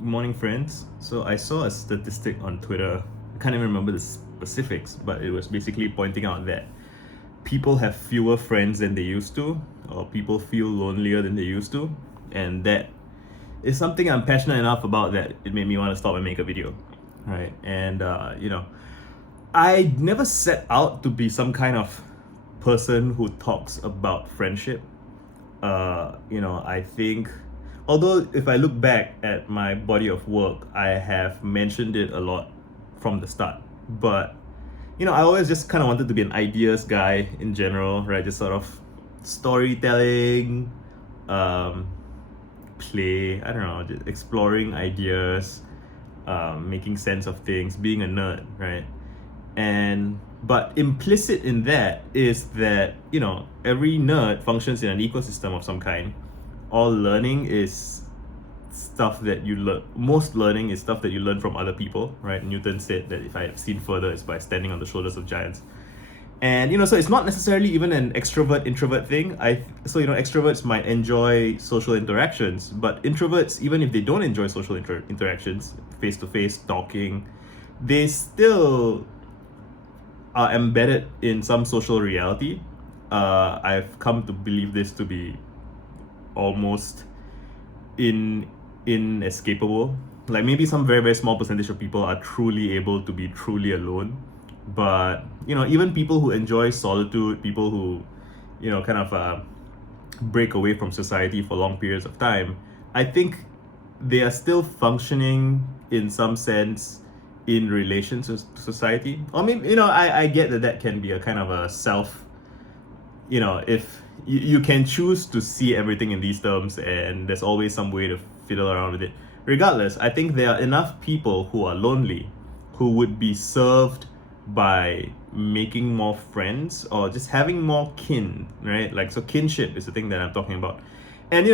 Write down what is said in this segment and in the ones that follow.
Morning, friends. So I saw a statistic on Twitter. I can't even remember the specifics, but it was basically pointing out that people have fewer friends than they used to, or people feel lonelier than they used to, and that is something I'm passionate enough about that it made me want to stop and make a video, right? And I never set out to be some kind of person who talks about friendship. I think, although if I look back at my body of work, I have mentioned it a lot from the start. But, I always just kind of wanted to be an ideas guy in general, right? Just sort of storytelling, um, play, I don't know, just exploring ideas, making sense of things, being a nerd, right? But implicit in that is that every nerd functions in an ecosystem of some kind. All learning is stuff that you learn. Most learning is stuff that you learn from other people, right? Newton said that if I have seen further, it's by standing on the shoulders of giants. And so it's not necessarily even an extrovert introvert thing. Extroverts might enjoy social interactions, but introverts, even if they don't enjoy social interactions, face to face talking, they still are embedded in some social reality. I've come to believe this to be almost inescapable. Like maybe some very, very small percentage of people are truly able to be truly alone. But even people who enjoy solitude, people who kind of break away from society for long periods of time, I think they are still functioning in some sense in relation to society. Or maybe I get that can be a kind of a self, if you can choose to see everything in these terms, and there's always some way to fiddle around with it. Regardless, I think there are enough people who are lonely who would be served by making more friends or just having more kin, right? Like, so kinship is the thing that I'm talking about. And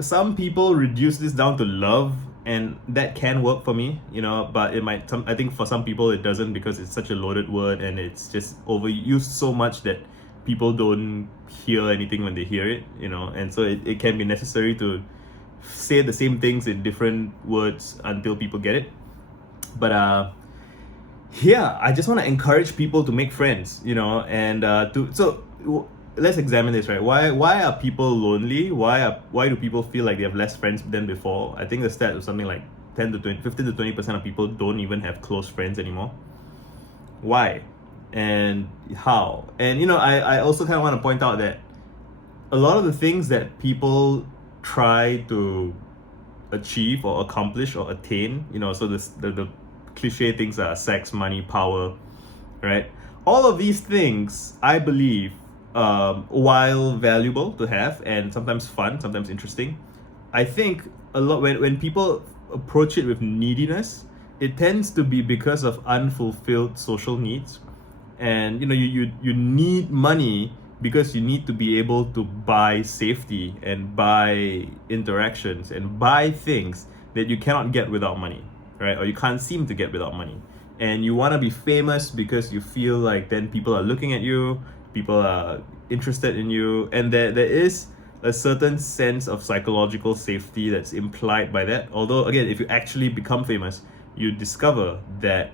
some people reduce this down to love, and that can work for me, but I think for some people it doesn't, because it's such a loaded word and it's just overused so much that people don't hear anything when they hear it, and so it can be necessary to say the same things in different words until people get it. But I just want to encourage people to make friends, and let's examine this, right? Why are people lonely? Why do people feel like they have less friends than before? I think the stat was something like 10 to 20, 15 to 20% of people don't even have close friends anymore. Why? And how? And I also kind of want to point out that a lot of the things that people try to achieve or accomplish or attain, so the cliche things are sex, money, power, right? All of these things, I believe, while valuable to have and sometimes fun, sometimes interesting, I think a lot when people approach it with neediness, it tends to be because of unfulfilled social needs. And you need money because you need to be able to buy safety and buy interactions and buy things that you cannot get without money, right? Or you can't seem to get without money. And you want to be famous because you feel like then people are looking at you, people are interested in you, and there is a certain sense of psychological safety that's implied by that. Although again, if you actually become famous, you discover that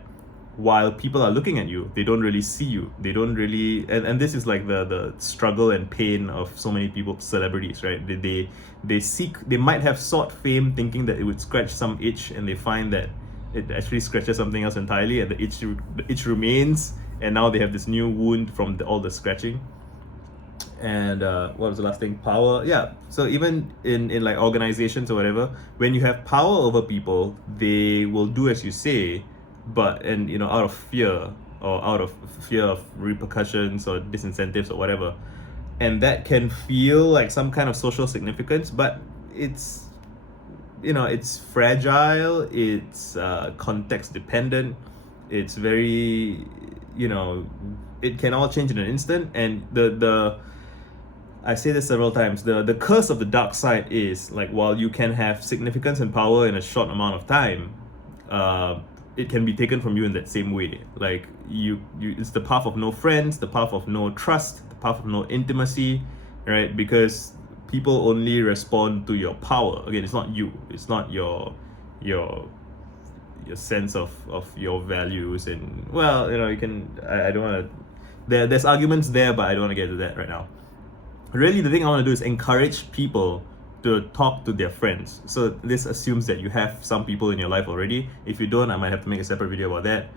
while people are looking at you, they don't really see you. They don't really, and this is like the struggle and pain of so many people, celebrities, right? They might have sought fame thinking that it would scratch some itch, and they find that it actually scratches something else entirely, and the itch remains, and now they have this new wound from all the scratching. And what was the last thing? Power. Yeah, so even in like organizations or whatever, when you have power over people, they will do as you say, but out of fear, or out of fear of repercussions or disincentives or whatever. And that can feel like some kind of social significance, but it's it's fragile, it's context dependent, it's very it can all change in an instant. And the I say this several times, the curse of the dark side is, like, while you can have significance and power in a short amount of time, it can be taken from you in that same way. Like, you it's the path of no friends, the path of no trust, the path of no intimacy, right? Because people only respond to your power. Again, it's not you, it's not your sense of your values. And well, you can, I don't want to, there's arguments there, but I don't want to get into that right now. Really, the thing I want to do is encourage people to talk to their friends. So this assumes that you have some people in your life already. If you don't, I might have to make a separate video about that.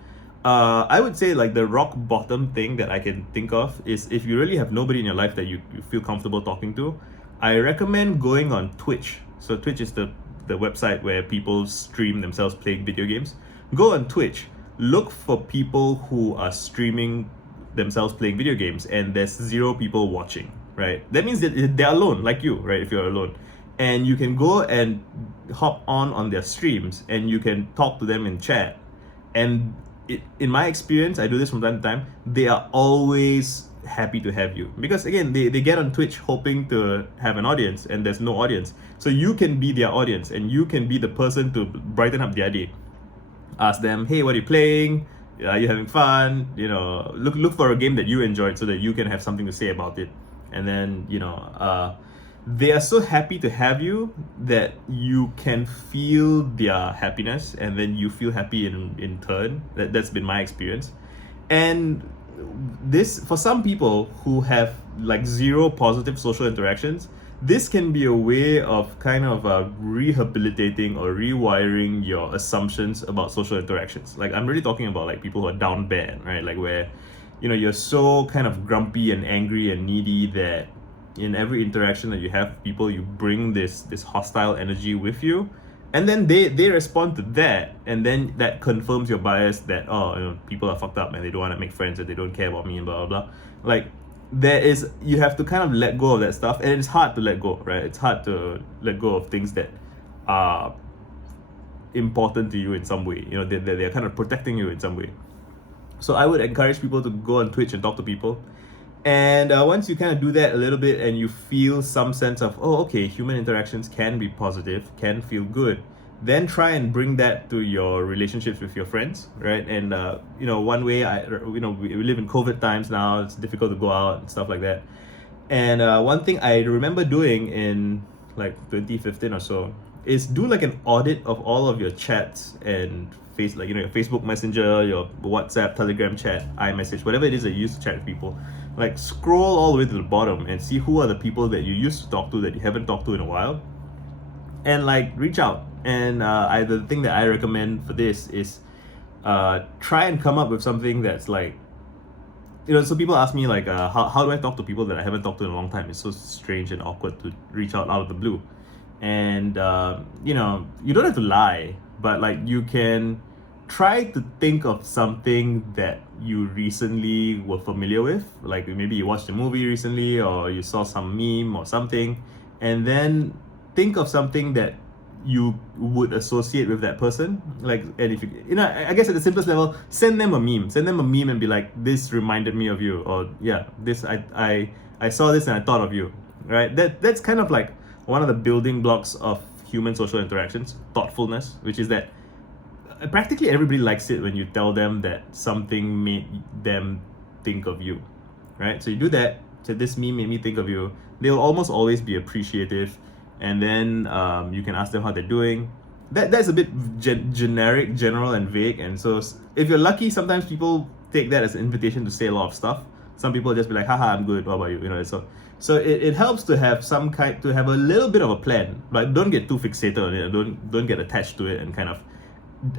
I would say like the rock bottom thing that I can think of is if you really have nobody in your life that you feel comfortable talking to, I recommend going on Twitch. So Twitch is the website where people stream themselves playing video games. Go on Twitch, look for people who are streaming themselves playing video games, and there's 0 people watching, right? That means that they're alone, like you, right? If you're alone, and you can go and hop on their streams, and you can talk to them in chat. And in my experience, I do this from time to time, they are always happy to have you, because again, they get on Twitch hoping to have an audience, and there's no audience. So you can be their audience, and you can be the person to brighten up their day. Ask them, hey, what are you playing? Are you having fun? Look for a game that you enjoyed, so that you can have something to say about it. And then they are so happy to have you that you can feel their happiness, and then you feel happy in turn. That's been my experience. And this, for some people who have like 0 positive social interactions, this can be a way of kind of rehabilitating or rewiring your assumptions about social interactions. Like, I'm really talking about like people who are down bad, right? Like where you're so kind of grumpy and angry and needy that in every interaction that you have with people, you bring this hostile energy with you, and then they respond to that, and then that confirms your bias that people are fucked up and they don't want to make friends and they don't care about me and blah blah blah. Like, you have to kind of let go of that stuff, and it's hard to let go, right? It's hard to let go of things that are important to you in some way. They're kind of protecting you in some way. So I would encourage people to go on Twitch and talk to people. And once you kind of do that a little bit, and you feel some sense of, okay, human interactions can be positive, can feel good, then try and bring that to your relationships with your friends, right? And one way we live in COVID times now. It's difficult to go out and stuff like that. And one thing I remember doing in like 2015 or so is do like an audit of all of your chats and your Facebook Messenger, your WhatsApp, Telegram chat, iMessage, whatever it is that you use to chat with people. Like, scroll all the way to the bottom and see who are the people that you used to talk to that you haven't talked to in a while, and like reach out. And the thing that I recommend for this is try and come up with something that's like, so people ask me like, how do I talk to people that I haven't talked to in a long time? It's so strange and awkward to reach out of the blue. And you don't have to lie, but like, you can try to think of something that you recently were familiar with. Like, maybe you watched a movie recently, or you saw some meme or something, and then think of something that you would associate with that person. Like, and if I guess at the simplest level, send them a meme and be like, this reminded me of you, or this I saw this and I thought of you, right? That's kind of like one of the building blocks of human social interactions, thoughtfulness, which is that practically everybody likes it when you tell them that something made them think of you, right? So you do that. So this meme made me think of you. They'll almost always be appreciative, and then you can ask them how they're doing. That's a bit generic, general, and vague. And so if you're lucky, sometimes people take that as an invitation to say a lot of stuff. Some people just be like, haha, I'm good, what about you? So it helps to have to have a little bit of a plan, but don't get too fixated on it. Don't get attached to it and kind of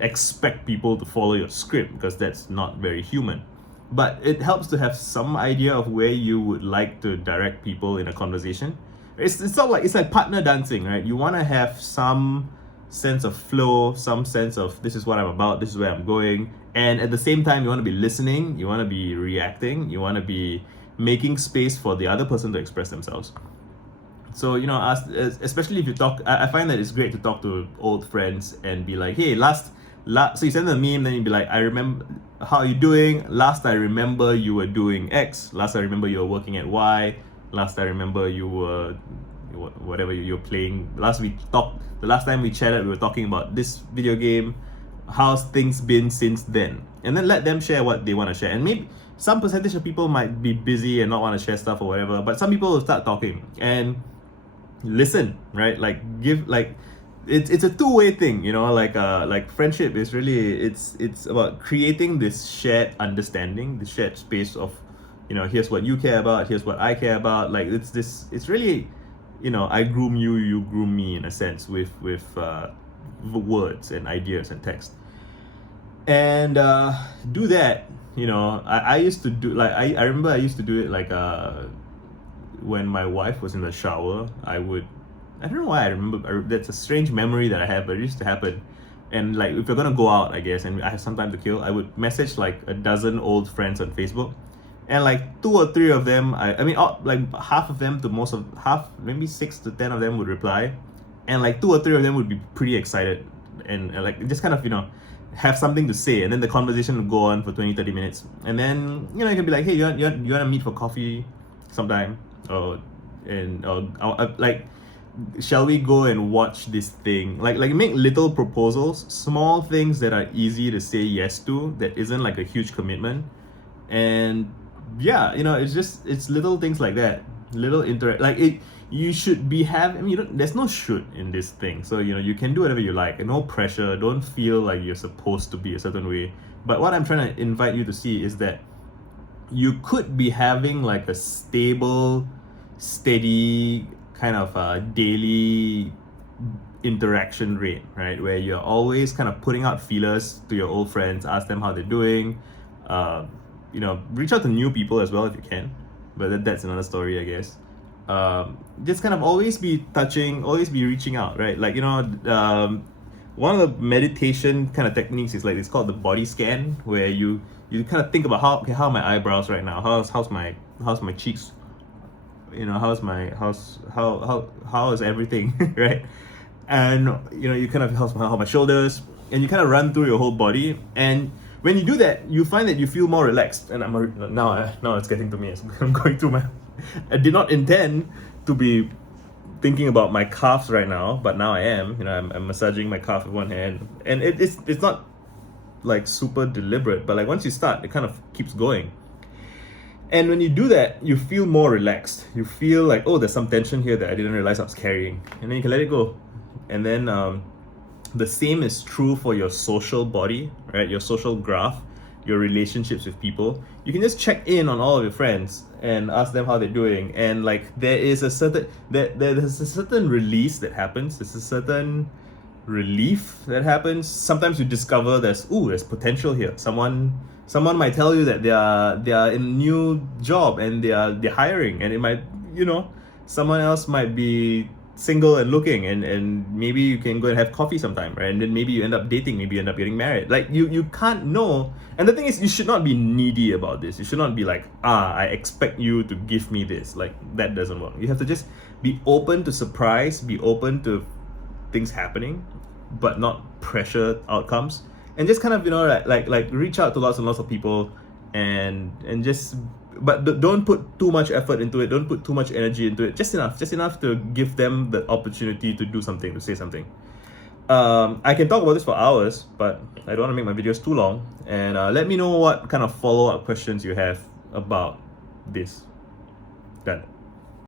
expect people to follow your script, because that's not very human. But it helps to have some idea of where you would like to direct people in a conversation. It's like partner dancing, right? You want to have some sense of flow, some sense of, this is what I'm about, this is where I'm going, and at the same time you want to be listening, you want to be reacting, you want to be making space for the other person to express themselves. So especially if you talk, I find that it's great to talk to old friends and be like, hey, so you send them a meme, then you'd be like, I remember, how are you doing? Last I remember you were doing X. Last I remember you were working at Y. Last I remember you were whatever you're playing. The last time we chatted, we were talking about this video game. How's things been since then? And then let them share what they want to share. And maybe some percentage of people might be busy and not want to share stuff or whatever, but some people will start talking and listen, right? Like, it's a two-way thing, you know, like friendship is really, it's about creating this shared understanding, the shared space of, you know, here's what you care about, here's what I care about. Like it's really, you know, I groom you, you groom me, in a sense, with words and ideas and text. And do that, you know, I used to do, like, I remember I used to do it, like, when my wife was in the shower. I don't know why I remember, that's a strange memory that I have, but it used to happen. And like, if you're gonna go out, I guess, and I have some time to kill, I would message like a dozen old friends on Facebook, and like two or three of them, I mean, like half of them to most of half, maybe 6 to 10 of them would reply, and like two or three of them would be pretty excited, and like just kind of, you know, have something to say, and then the conversation would go on for 20-30 minutes, and then, you know, you can be like, hey, you want to meet for coffee sometime, or like, shall we go and watch this thing, like make little proposals, small things that are easy to say yes to, that isn't like a huge commitment. And yeah, you know, it's little things like that, little interact, like it, you should be having, I mean, you don't, there's no should in this thing, so, you know, you can do whatever you like, and no pressure, don't feel like you're supposed to be a certain way. But what I'm trying to invite you to see is that you could be having like a stable, steady kind of daily interaction rate, right? Where you're always kind of putting out feelers to your old friends, ask them how they're doing. You know, reach out to new people as well if you can, but that's another story, I guess. Just kind of always be touching, always be reaching out, right? Like, you know, one of the meditation kind of techniques is like, it's called the body scan, where you kind of think about how are my eyebrows right now, how's my cheeks, you know, how is everything, right? And, you know, you kind of, how my shoulders, and you kind of run through your whole body. And when you do that, you find that you feel more relaxed. And now it's getting to me as I'm going through I did not intend to be thinking about my calves right now, but now I am. You know, I'm massaging my calf with one hand, and it's not like super deliberate, but like once you start, it kind of keeps going. And when you do that, you feel more relaxed. You feel like, oh, there's some tension here that I didn't realize I was carrying. And then you can let it go. And then the same is true for your social body, right? Your social graph, your relationships with people. You can just check in on all of your friends and ask them how they're doing. And like, there's a certain release that happens. There's a certain relief that happens. Sometimes you discover there's potential here. Someone might tell you that they are in a new job and they're hiring, and it might, you know, someone else might be single and looking, and maybe you can go and have coffee sometime, right? And then maybe you end up dating, maybe you end up getting married. Like, you can't know. And the thing is, you should not be needy about this. You should not be like, I expect you to give me this. Like, that doesn't work. You have to just be open to surprise, be open to things happening, but not pressure outcomes. And just kind of, you know, like reach out to lots and lots of people, and just, but don't put too much effort into it. Don't put too much energy into it. Just enough to give them the opportunity to do something, to say something. I can talk about this for hours, but I don't want to make my videos too long. And let me know what kind of follow-up questions you have about this. Done.